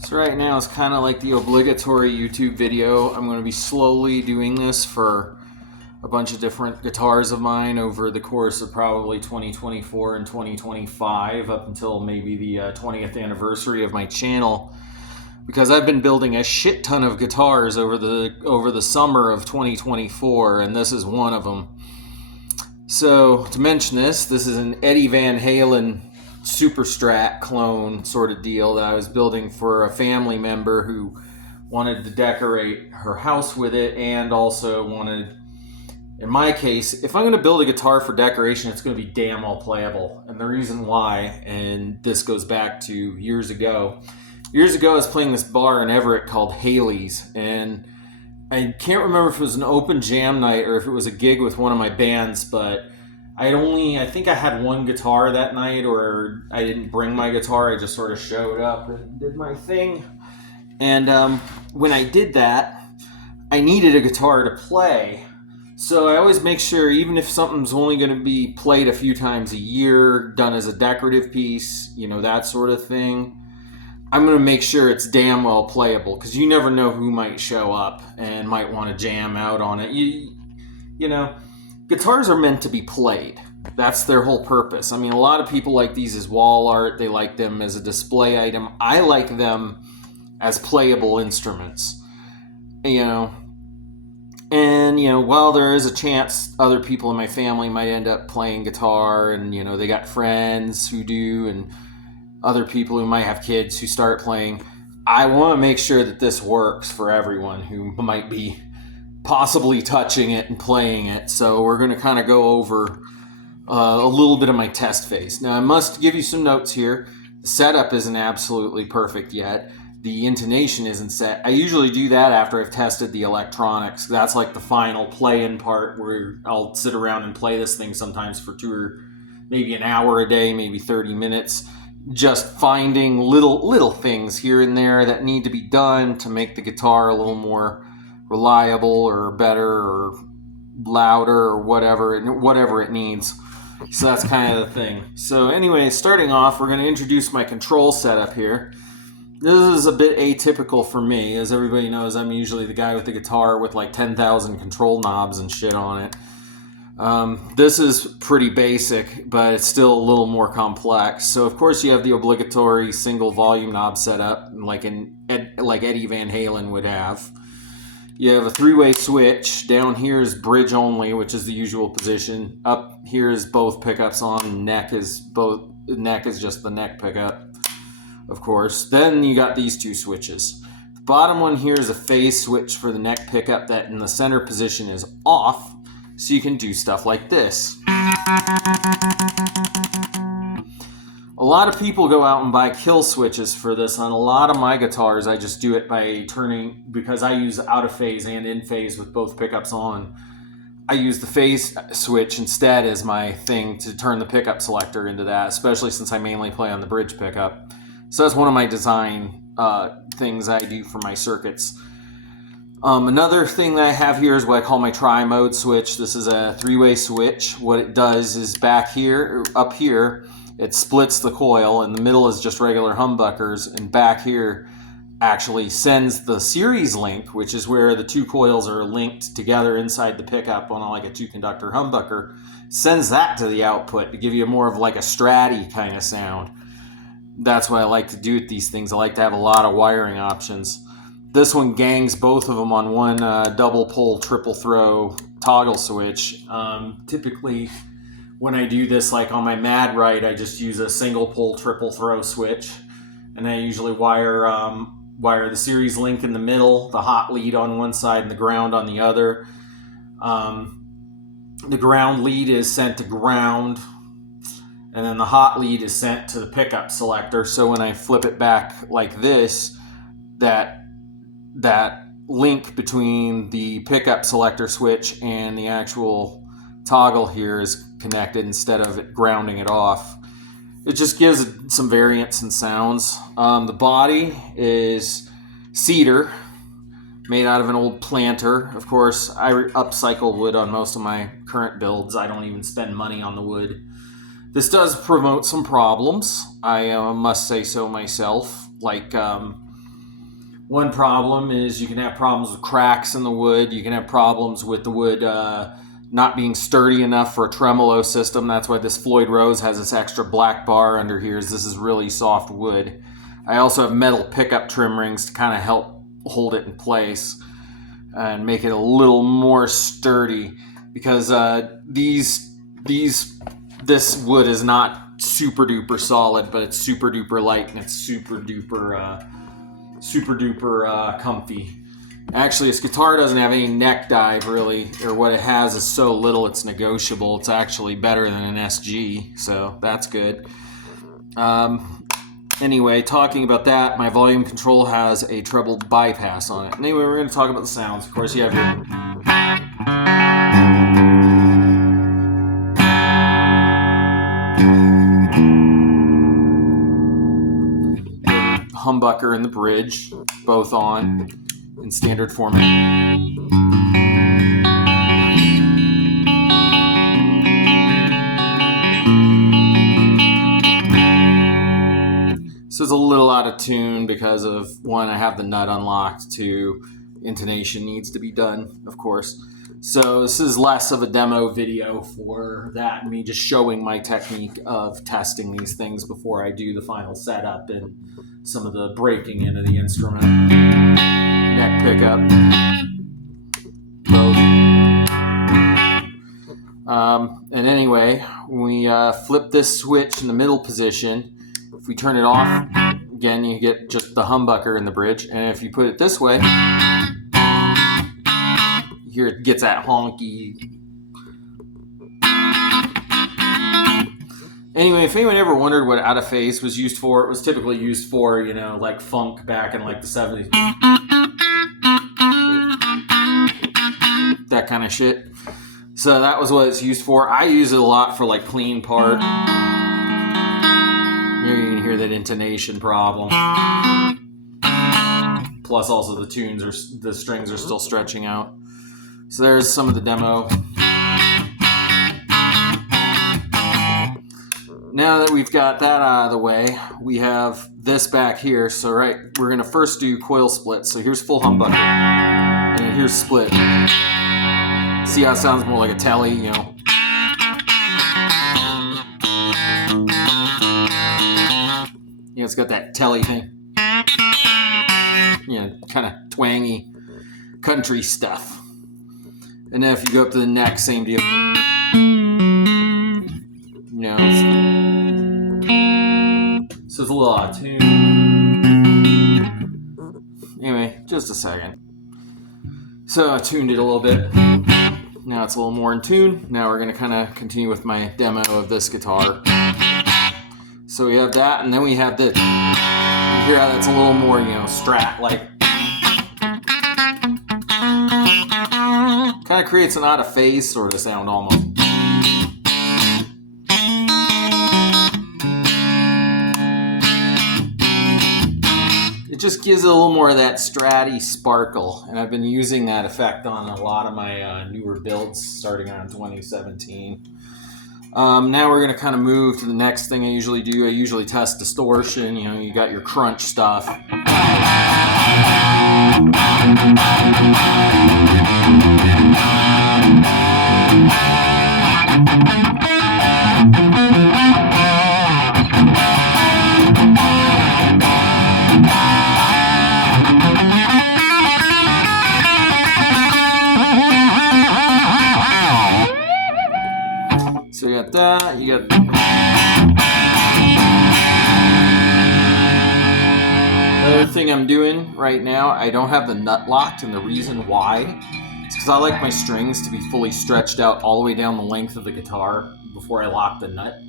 So right now it's kind of like the obligatory YouTube video. I'm going to be slowly doing this for a bunch of different guitars of mine over the course of probably 2024 and 2025 up until maybe the 20th anniversary of my channel, because I've been building a shit ton of guitars over the summer of 2024, and this is one of them. So to mention this is an Eddie Van Halen Super Strat clone sort of deal that I was building for a family member who wanted to decorate her house with it, and also wanted, in my case, if I'm going to build a guitar for decoration, it's going to be damn well playable. And the reason why, and this goes back to years ago, I was playing this bar in Everett called Haley's, and I can't remember if it was an open jam night or if it was a gig with one of my bands, but I think I had one guitar that night, or I didn't bring my guitar. I just sort of showed up and did my thing. And when I did that, I needed a guitar to play. So I always make sure, even if something's only going to be played a few times a year, done as a decorative piece, that sort of thing, I'm going to make sure it's damn well playable, because you never know who might show up and might want to jam out on it. Guitars are meant to be played. That's their whole purpose. I mean, a lot of people like these as wall art. They like them as a display item. I like them as playable instruments. And, while there is a chance other people in my family might end up playing guitar, and, they got friends who do, and other people who might have kids who start playing, I want to make sure that this works for everyone who might be possibly touching it and playing it. So we're going to kind of go over a little bit of my test phase. Now, I must give you some notes here. The setup isn't absolutely perfect yet. The intonation isn't set. I usually do that after I've tested the electronics. That's like the final play-in part, where I'll sit around and play this thing sometimes for maybe an hour a day, maybe 30 minutes, just finding little things here and there that need to be done to make the guitar a little more reliable or better or louder or whatever it needs. So that's kind of the thing. So anyway, starting off, we're going to introduce my control setup here. This is a bit atypical for me. As everybody knows, I'm usually the guy with the guitar with like 10,000 control knobs and shit on it. This is pretty basic, but it's still a little more complex. So of course you have the obligatory single volume knob setup, like Eddie Van Halen would have. You have a three-way switch. Down here is bridge only, which is the usual position. Up here is both pickups on. Neck is just the neck pickup, of course. Then you got these two switches. The bottom one here is a phase switch for the neck pickup that in the center position is off, so you can do stuff like this. A lot of people go out and buy kill switches for this. On a lot of my guitars, I just do it by turning, because I use out of phase and in phase with both pickups on. I use the phase switch instead as my thing to turn the pickup selector into that, especially since I mainly play on the bridge pickup. So that's one of my design things I do for my circuits. Another thing that I have here is what I call my tri-mode switch. This is a three-way switch. What it does is up here, it splits the coil. In the middle is just regular humbuckers, and back here actually sends the series link, which is where the two coils are linked together inside the pickup on like a two-conductor humbucker, sends that to the output to give you more of like a Stratty kind of sound. That's what I like to do with these things. I like to have a lot of wiring options. This one gangs both of them on one double pull, triple throw toggle switch. Typically, when I do this, like on my Mad Right, I just use a single pull, triple throw switch, and I usually wire the series link in the middle, the hot lead on one side and the ground on the other. The ground lead is sent to ground, and then the hot lead is sent to the pickup selector. So when I flip it back like this, that link between the pickup selector switch and the actual toggle here is connected instead of it grounding it off. It just gives it some variance in sounds. The body is cedar, made out of an old planter. Of course, I upcycle wood on most of my current builds. I don't even spend money on the wood. This does promote some problems, I must say so myself. Like One problem is you can have problems with cracks in the wood. You can have problems with the wood not being sturdy enough for a tremolo system. That's why this Floyd Rose has this extra black bar under here. This is really soft wood. I also have metal pickup trim rings to kind of help hold it in place and make it a little more sturdy, because this wood is not super duper solid, but it's super duper light and it's super duper comfy. Actually, this guitar doesn't have any neck dive really, or what it has is so little it's negotiable. It's actually better than an SG, so that's good. Anyway, talking about that, my volume control has a treble bypass on it. Anyway, we're going to talk about the sounds. Of course, you have your humbucker and the bridge, both on in standard format. So it's a little out of tune because of, one, I have the nut unlocked, two, intonation needs to be done, of course. So this is less of a demo video for that, me just showing my technique of testing these things before I do the final setup and some of the breaking into the instrument. Neck pickup. Both. And anyway, we flip this switch in the middle position. If we turn it off, again, you get just the humbucker in the bridge. And if you put it this way, here it gets that honky. Anyway, if anyone ever wondered what out of phase was used for, it was typically used for, you know, like funk back in like the 70s. That kind of shit. So that was what it's used for. I use it a lot for like clean part. Here you can hear that intonation problem. Plus also the strings are still stretching out. So there's some of the demo. Now that we've got that out of the way, we have this back here. So we're going to first do coil splits. So here's full humbucker. And then here's split. See how it sounds more like a telly, you know. You know, it's got that telly thing. You know, kind of twangy country stuff. And then if you go up to the neck, same deal. You know, so it's a little out of tune. Anyway, just a second. So I tuned it a little bit. Now it's a little more in tune. Now we're going to kind of continue with my demo of this guitar. So we have that, and then we have this. You hear how that's a little more, you know, strat-like. Kind of creates an out of phase sort of sound almost. It just gives it a little more of that stratty sparkle, and I've been using that effect on a lot of my newer builds starting on 2017. Now we're going to kind of move to the next thing I usually do. I usually test distortion. You know, you got your crunch stuff. So you got that, you got... The other thing I'm doing right now, I don't have the nut locked, and the reason why is because I like my strings to be fully stretched out all the way down the length of the guitar before I lock the nut.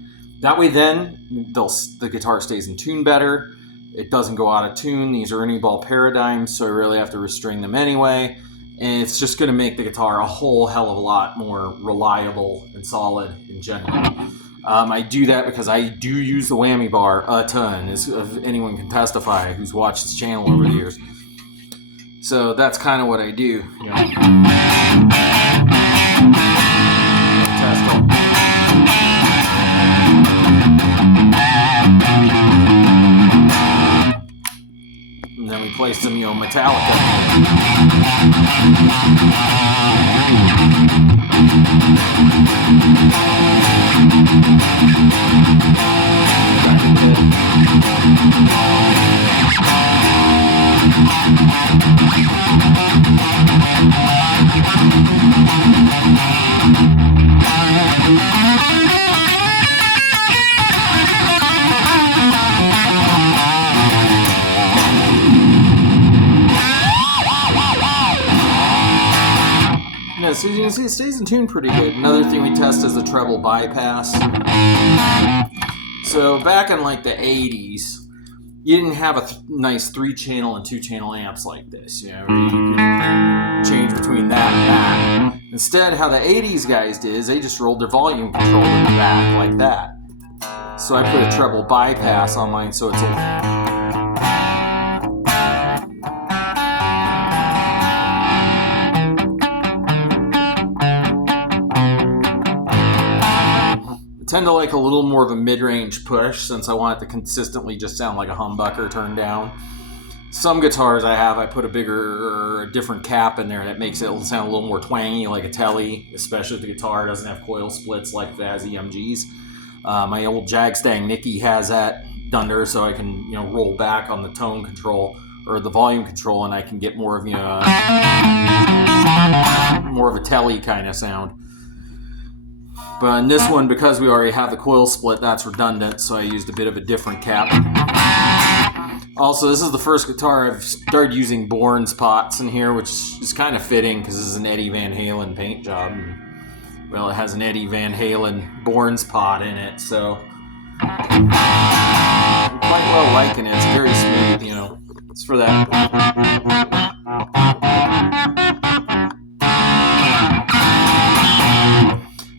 That way then, the guitar stays in tune better, it doesn't go out of tune. These are Ernie ball paradigms, so I really have to restring them anyway. And it's just going to make the guitar a whole hell of a lot more reliable and solid in general. I do that because I do use the whammy bar a ton, as anyone can testify who's watched this channel over the years. So that's kind of what I do. You know. And then we play some, Metallica. Yeah, so you can see it stays in tune pretty good. Another thing we test is the treble bypass. So back in like the 80s, you didn't have a nice 3-channel and 2-channel amps like this. You could change between that and that. Instead, how the 80s guys did is they just rolled their volume control in the back like that. So I put a treble bypass on mine so it's a... tend to like a little more of a mid-range push since I want it to consistently just sound like a humbucker turned down. Some guitars I put a bigger or a different cap in there that makes it sound a little more twangy like a telly, especially if the guitar doesn't have coil splits like it has EMGs. My old Jagstang Nicky has that dunder, so I can roll back on the tone control or the volume control, and I can get more of more of a telly kind of sound. But in this one, because we already have the coil split, that's redundant, so I used a bit of a different cap. Also, this is the first guitar I've started using Bourne's pots in here, which is kind of fitting because this is an Eddie Van Halen paint job. Well, it has an Eddie Van Halen Bourne's pot in it, so I'm quite well liking it. It's very smooth, It's for that.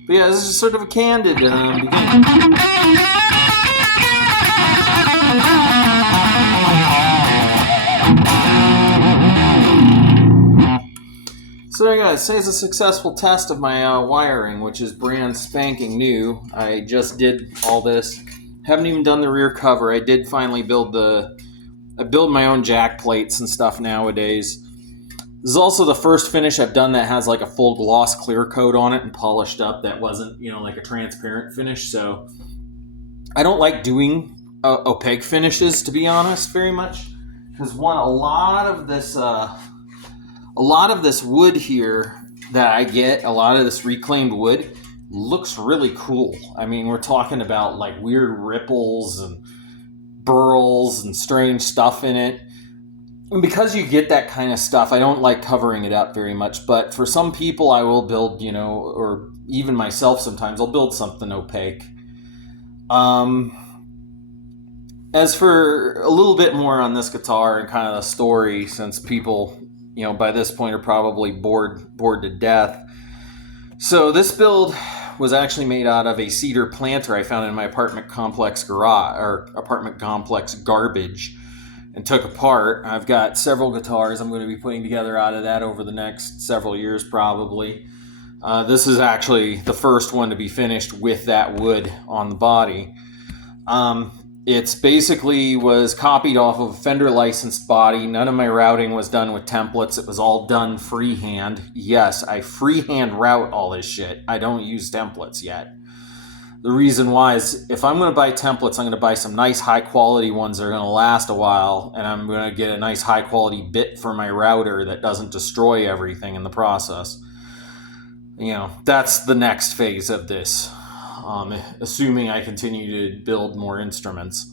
But yeah, this is sort of a candid beginning. So there you go. It says a successful test of my wiring, which is brand spanking new. I just did all this. Haven't even done the rear cover. I did finally build I build my own jack plates and stuff nowadays. This is also the first finish I've done that has like a full gloss clear coat on it and polished up that wasn't, like a transparent finish. So I don't like doing opaque finishes, to be honest, very much. Because a lot of this wood here that I get, a lot of this reclaimed wood, looks really cool. I mean, we're talking about like weird ripples and burls and strange stuff in it. And because you get that kind of stuff, I don't like covering it up very much. But for some people, I will build, or even myself sometimes, I'll build something opaque. As for a little bit more on this guitar and kind of the story, since people, by this point are probably bored to death. So this build was actually made out of a cedar planter I found in my apartment complex garbage and took apart. I've got several guitars I'm going to be putting together out of that over the next several years probably. This is actually the first one to be finished with that wood on the body. It's basically was copied off of a Fender licensed body. None of my routing was done with templates. It was all done freehand. Yes, I freehand route all this shit. I don't use templates yet. The reason why is if I'm going to buy templates, I'm going to buy some nice high quality ones that are going to last a while, and I'm going to get a nice high quality bit for my router that doesn't destroy everything in the process. That's the next phase of this, assuming I continue to build more instruments.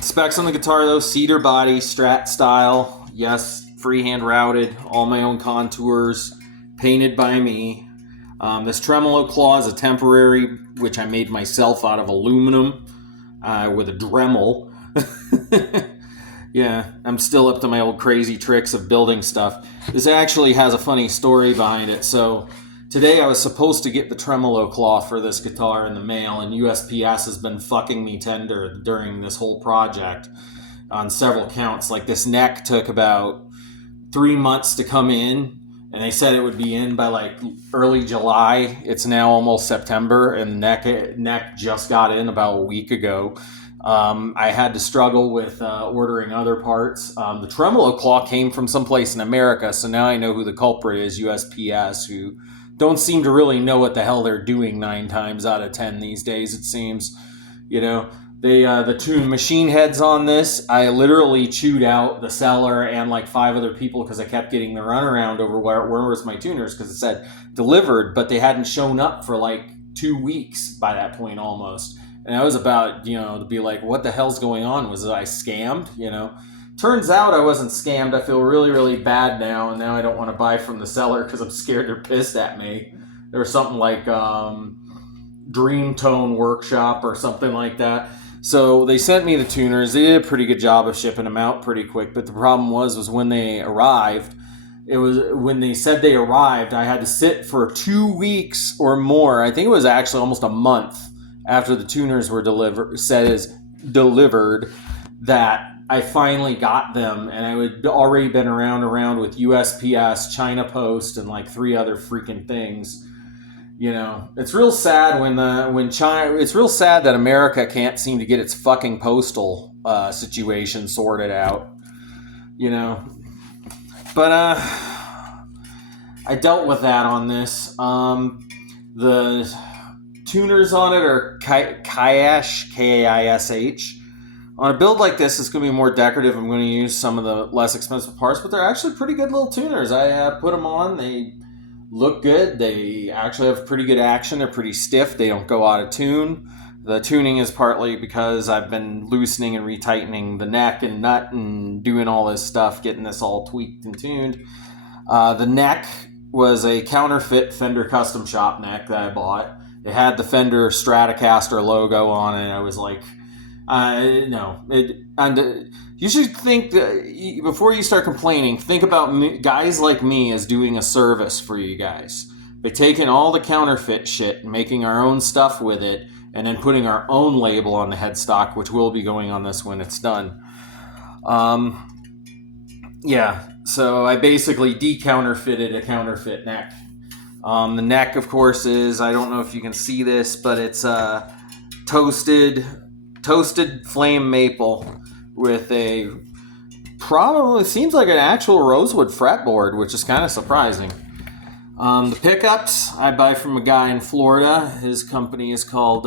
Specs on the guitar though, cedar body, Strat style, yes, freehand routed, all my own contours, painted by me. This tremolo claw is a temporary, which I made myself out of aluminum with a Dremel. Yeah, I'm still up to my old crazy tricks of building stuff. This actually has a funny story behind it. So today I was supposed to get the tremolo claw for this guitar in the mail, and USPS has been fucking me tender during this whole project on several counts. Like this neck took about 3 months to come in. And they said it would be in by like early July. It's now almost September, and the neck just got in about a week ago. I had to struggle with ordering other parts. The tremolo claw came from someplace in America, so now I know who the culprit is, USPS, who don't seem to really know what the hell they're doing 9 times out of 10 these days, it seems. You know, they the tune machine heads on this, I literally chewed out the seller and like 5 other people because I kept getting the runaround over where was my tuners, because it said delivered, but they hadn't shown up for like 2 weeks by that point almost. And I was about, to be like, what the hell's going on? Was I scammed? Turns out I wasn't scammed. I feel really, really bad now, and now I don't want to buy from the seller because I'm scared they're pissed at me. There was something like Dream Tone Workshop or something like that. So they sent me the tuners. They did a pretty good job of shipping them out pretty quick, but the problem was when they arrived, when they said they arrived, I had to sit for 2 weeks or more. I think it was actually almost a month after the tuners were delivered, that I finally got them, and I had already been around with USPS, China Post, and like 3 other freaking things. It's real sad when China. It's real sad that America can't seem to get its fucking postal situation sorted out. But I dealt with that on this. The tuners on it are Kaish, Kaish. On a build like this, it's going to be more decorative. I'm going to use some of the less expensive parts, but they're actually pretty good little tuners. I put them on. They look good. They actually have pretty good action. They're pretty stiff. They don't go out of tune. The tuning is partly because I've been loosening and retightening the neck and nut and doing all this stuff, getting this all tweaked and tuned. The neck was a counterfeit Fender Custom Shop neck that I bought. It had the Fender Stratocaster logo on it. I was like, no. You should think, before you start complaining, think about guys like me as doing a service for you guys. By taking all the counterfeit shit and making our own stuff with it, and then putting our own label on the headstock, which will be going on this when it's done. So I basically de-counterfeited a counterfeit neck. The neck, of course, is, I don't know if you can see this, but it's toasted flame maple with a probably seems like an actual rosewood fretboard, which is kind of surprising. The pickups I buy from a guy in Florida. His company is called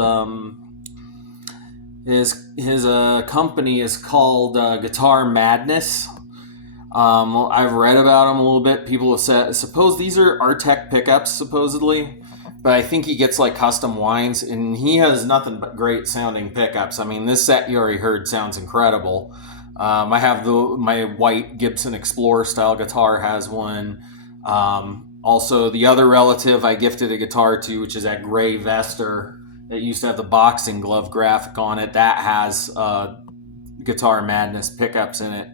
his company is called Guitar Madness. I've read about him a little bit. People have said, suppose these are Artec pickups, supposedly. But I think he gets like custom winds, and he has nothing but great sounding pickups. I mean, this set you already heard sounds incredible. I have my white Gibson Explorer style guitar has one. Also, the other relative I gifted a guitar to, which is that gray Vester that used to have the boxing glove graphic on it, that has Guitar Madness pickups in it.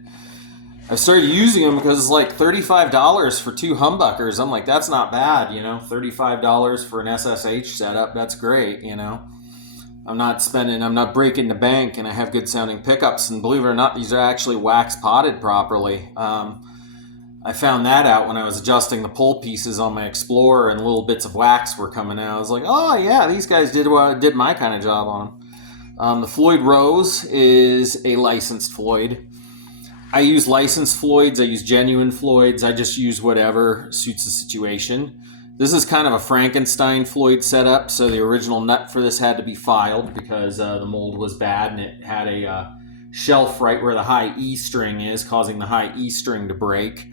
I started using them because it's like $35 for 2 humbuckers. I'm like, that's not bad, $35 for an SSH setup. That's great, I'm not breaking the bank, and I have good sounding pickups. And believe it or not, these are actually wax potted properly. I found that out when I was adjusting the pull pieces on my Explorer, and little bits of wax were coming out. I was like, oh yeah, these guys did my kind of job on them. The Floyd Rose is a licensed Floyd. I use licensed Floyds. I use genuine Floyds. I just use whatever suits the situation. This is kind of a Frankenstein Floyd setup, so the original nut for this had to be filed because the mold was bad, and it had a shelf right where the high E string is, causing the high E string to break.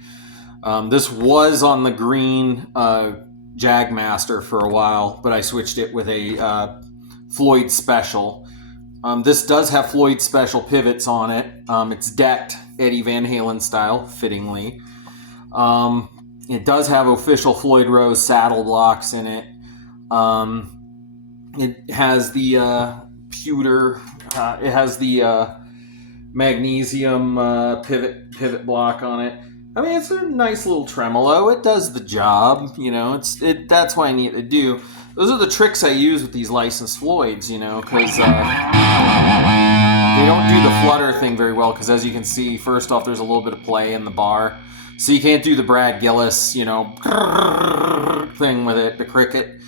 This was on the green Jagmaster for a while, but I switched it with a Floyd Special. This does have Floyd Special pivots on it. It's decked Eddie Van Halen style, fittingly. It does have official Floyd Rose saddle blocks in it. It has the pewter. It has the magnesium pivot block on it. I mean, it's a nice little tremolo. It does the job. That's what I need to do. Those are the tricks I use with these licensed Floyds, because they don't do the flutter thing very well, because as you can see, first off, there's a little bit of play in the bar. So you can't do the Brad Gillis, thing with it, the cricket.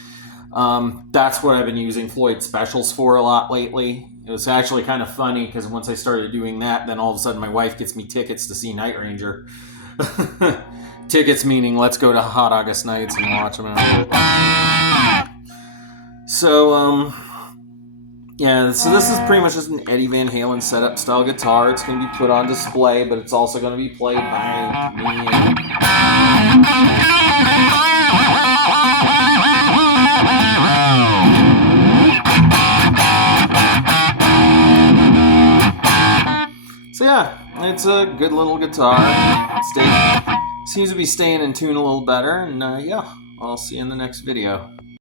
That's what I've been using Floyd Specials for a lot lately. It was actually kind of funny because once I started doing that, then all of a sudden my wife gets me tickets to see Night Ranger. Tickets meaning let's go to Hot August Nights and watch them out. So, yeah, so this is pretty much just an Eddie Van Halen setup style guitar. It's going to be put on display, but it's also going to be played by me. So yeah, it's a good little guitar. Seems to be staying in tune a little better, and yeah, I'll see you in the next video.